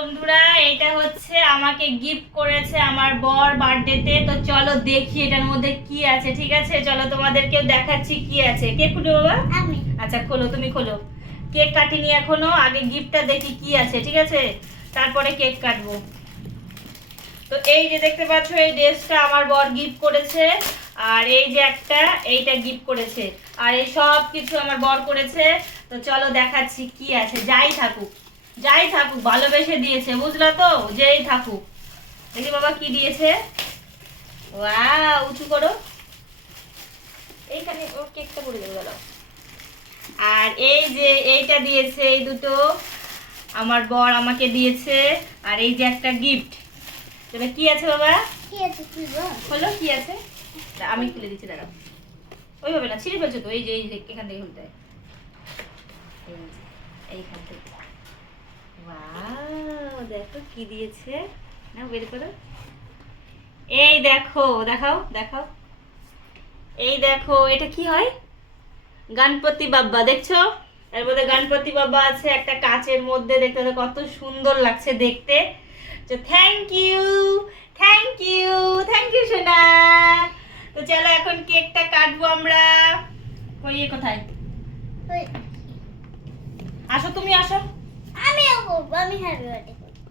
বন্ধুরা, এটা হচ্ছে আমাকে গিফট করেছে আমার বর বার্থডেতে। তো চলো দেখি এটার মধ্যে কি আছে। ঠিক আছে, চলো তোমাদেরকেও দেখাচ্ছি কি আছে। কেক খুলো বাবা। আচ্ছা খোলো, তুমি খোলো। কেক কাটিনি এখনো, আগে গিফটটা দেখি কি আছে। ঠিক আছে, তারপরে কেক কাটবো। তো এই যে দেখতে পাচ্ছ, এই ড্রেসটা আমার বর গিফট করেছে। আর এই যে এইটা গিফট করেছে। আর এই সব কিছু আমার বর করেছে। তো চলো দেখাচ্ছি কি আছে। যাই থাকুক ভালোবেসে দিয়েছে, বুঝলা তো? যেই থাকুক। দেখি বাবা কি দিয়েছে। ওয়াও, উঁচু করো। এইখানে ওর কেকটা পড়ে যাবে, দাঁড়াও। আর এই যে এইটা দিয়েছে, এই দুটো আমার বর আমাকে দিয়েছে। আর এই যে একটা গিফট। তবে কি আছে বাবা? কি আছে খুলবো? হলো কি আছে? আমি খুলে দিচ্ছি, দাঁড়াও। ওইভাবে না, ছিঁড়ে ফেলছো তো। এই যে এখান থেকে খুলতে হয়। এইখান থেকে। ওয়াও, দেখো কি দিয়েছে। না, বের করো। এই দেখো, দেখাও। এই দেখো, এটা কি হয়? গণপতি বাব্বা, দেখছো? এর মধ্যে গণপতি বাবা আছে একটা কাচের মধ্যে। দেখতে কত সুন্দর লাগছে দেখতে। তো থ্যাংক ইউ সোনা। তো চলো এখন কেকটা কাটবো আমরা। কোথায়? আসো, তুমি আসো। আমিও করবো, আমি হ্যাপি বার্থডে।